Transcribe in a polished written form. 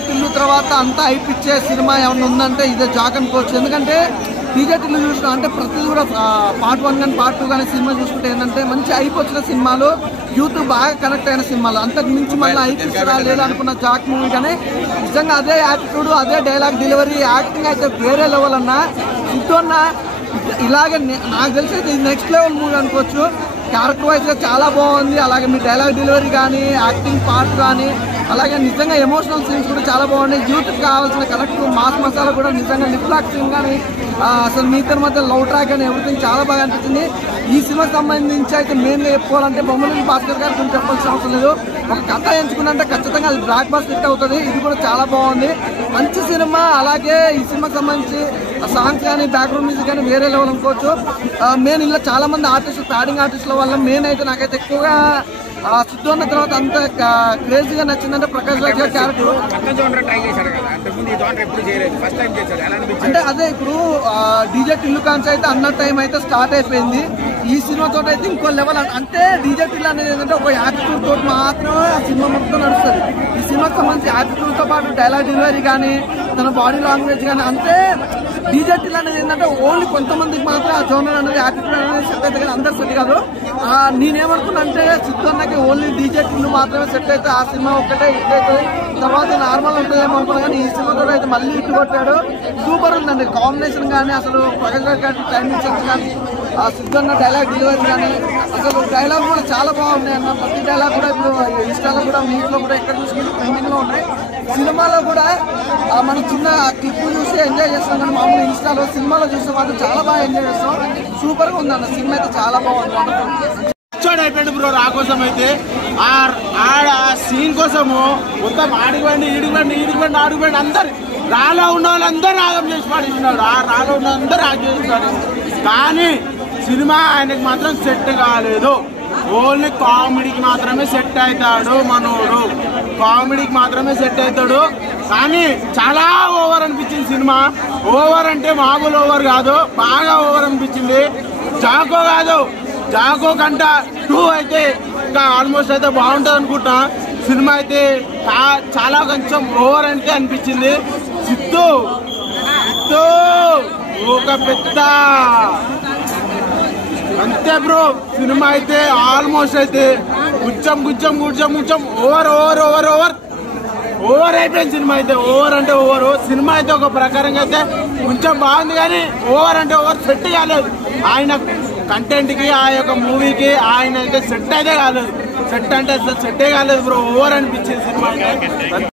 DJ Tillu తర్వాత అంతా అయిపిచ్చే cinema ఏమన్నా ఉందంటే ఇదే జాక్ అనుకోవచ్చు. ఎందుకంటే డీజే టిల్లు చూసినా అంటే ప్రతిదీ కూడా పార్ట్ 1 కానీ పార్ట్ 2 కానీ సినిమా చూసుకుంటే ఏంటంటే మంచి అయిపోచ్చిన సినిమాలు, యూత్ బాగా కనెక్ట్ అయిన సినిమాలు. అంతకు మించి మళ్ళీ అయిపిస్తారా లేదా అనుకున్న జాక్ మూవీ కానీ నిజంగా అదే యాటిట్యూడ్, అదే డైలాగ్ డెలివరీ, యాక్టింగ్ అయితే వేరే లెవెల్ అన్నా. ఇంకొన్న ఇలాగే నాకు తెలిసి ఇది నెక్స్ట్ లెవెల్ మూవీ అనుకోవచ్చు. క్యారెక్టర్ వైజ్గా చాలా బాగుంది. అలాగే మీ డైలాగ్ డెలివరీ కానీ, యాక్టింగ్ పార్ట్ కానీ, అలాగే నిజంగా ఎమోషనల్ సీన్స్ కూడా చాలా బాగున్నాయి. యూత్కి కావాల్సిన కరెక్ట్ మాస్ మసాలా కూడా నిజంగా లిప్ లాక్ సీన్ కానీ, అసలు మీ ఇద్దరి మధ్య లవ్ ట్రాక్ అని ఎవ్రీథింగ్ చాలా బాగా అనిపించింది. ఈ సినిమాకి సంబంధించి అయితే మెయిన్గా చెప్పుకోవాలంటే బొమ్మలేని భాస్కర్ గారు కొంచెం చెప్పాల్సిన అవసరం లేదు. ఒక కథ ఎంచుకుంటే ఖచ్చితంగా అది బ్లాక్ బస్టర్ హిట్ అవుతుంది. ఇది కూడా చాలా బాగుంది, మంచి సినిమా. అలాగే ఈ సినిమాకి సంబంధించి సాంగ్స్ కానీ, బ్యాక్గ్రౌండ్ మ్యూజిక్ కానీ వేరే లెవెల్ అనుకోవచ్చు. మెయిన్ ఇలా చాలా మంది ఆర్టిస్టులు, ప్యాడింగ్ ఆర్టిస్టుల వల్ల మెయిన్ అయితే నాకైతే ఎక్కువగా సిద్ధు అన్న తర్వాత అంత క్రేజీగా నచ్చిందంటే ప్రకాష్ రాజ్ గారి క్యారెక్టర్. అంటే అదే ఇప్పుడు డీజే టిల్లు కాన్స్ అయితే అన్న టైం అయితే స్టార్ట్ అయిపోయింది. ఈ సినిమాతో అయితే ఇంకో లెవెల్. అంటే డీజే టిల్లు అనేది ఏంటంటే ఒక యాటిట్యూడ్ తోటి మాత్రమే ఆ సినిమా మొత్తం నడుస్తుంది. ఈ సినిమాకి సంబంధించి యాటిట్యూడ్ తో పాటు డైలాగ్ డెలివరీ కానీ, తన బాడీ లాంగ్వేజ్ కానీ. అంటే డీజే టిల్లు అనేది ఏంటంటే ఓన్లీ కొంతమందికి మాత్రం ఆ జోనర్ అనేది యాటిట్యూడ్ అనేది సెట్ అయితే కానీ అందరు సెట్ కాదు. నేనేమనుకున్నా అంటే సిద్ధు అన్నకి ఓన్లీ డీజే టిల్లు మాత్రమే సెట్ అయితే ఆ సినిమా ఒక్కటే హిట్ అవుతుంది, తర్వాత నార్మల్ ఉంటుందేమో అనుకున్నా. కానీ ఈ సినిమాతో అయితే మళ్ళీ హిట్ కొట్టాడు. సూపర్ ఉందండి కాంబినేషన్ కానీ, అసలు ప్రకాష్ రాజ్ గారి టైమింగ్ సెన్స్ కానీ, ఆ సిద్ధు అన్న డైలాగ్ డెలివరీ కానీ, అసలు డైలాగ్ కూడా చాలా బాగున్నాయి అన్న. ప్రతి డైలాగ్ కూడా ఇప్పుడు ఇన్స్టాలో కూడా, మీట్లో కూడా ఎక్కడ చూసుకుంటే ట్రెండింగ్ లో ఉన్నాయి. సినిమాలో కూడా మనం చిన్న క్లిప్ చూసి ఎంజాయ్ చేస్తాం కానీ మామూలు ఇన్స్టాలో, సినిమాలో చూస్తే మాత్రం చాలా బాగా ఎంజాయ్ చేస్తాం. సూపర్ గా ఉందన్న సినిమా అయితే చాలా బాగుంది. అయిపోయింది బ్రో. రా కోసం అయితే ఆడ సీన్ కోసము మొత్తం ఆడిపోయింది, ఈడిపోయింది ఆడిపోయింది. అందరు రాలో ఉన్న వాళ్ళందరూ రాగం చేసి పాడిస్తున్నాడు. ఆ రాలో ఉన్న అందరూ రాగం చేస్తున్నాడు. కానీ సినిమా ఆయనకి మాత్రం సెట్ కాలేదు. ఓన్లీ కామెడీకి మాత్రమే సెట్ అవుతాడు మనోడు, కామెడీకి మాత్రమే సెట్ అవుతాడు. కానీ చాలా ఓవర్ అనిపించింది సినిమా. ఓవర్ అంటే మామూలు ఓవర్ కాదు, బాగా ఓవర్ అనిపించింది. జాకో కాదు, జాకో కంట 2 అయితే ఇంకా ఆల్మోస్ట్ అయితే బాగుంటుంది అనుకుంటా. సినిమా అయితే చాలా కొంచెం ఓవర్ అంటే అనిపించింది. సిద్ధు ఒక పెద్ద అంతే బ్రో. సినిమా అయితే ఆల్మోస్ట్ అయితే కొంచెం ఓవర్ అయిపోయింది సినిమా అయితే. ఓవర్ అంటే ఓవర్. సినిమా అయితే ఒక ప్రకారంగా అయితే కొంచెం బాగుంది కానీ ఓవర్ అంటే ఓవర్ సెట్ కాలేదు. ఆయన కంటెంట్ కి, ఆ యొక్క మూవీకి ఆయన అయితే సెట్ అయితే కాలేదు. సెట్ అంటే అసలు సెట్టే కాలేదు బ్రో. ఓవర్ అనిపించింది సినిమా.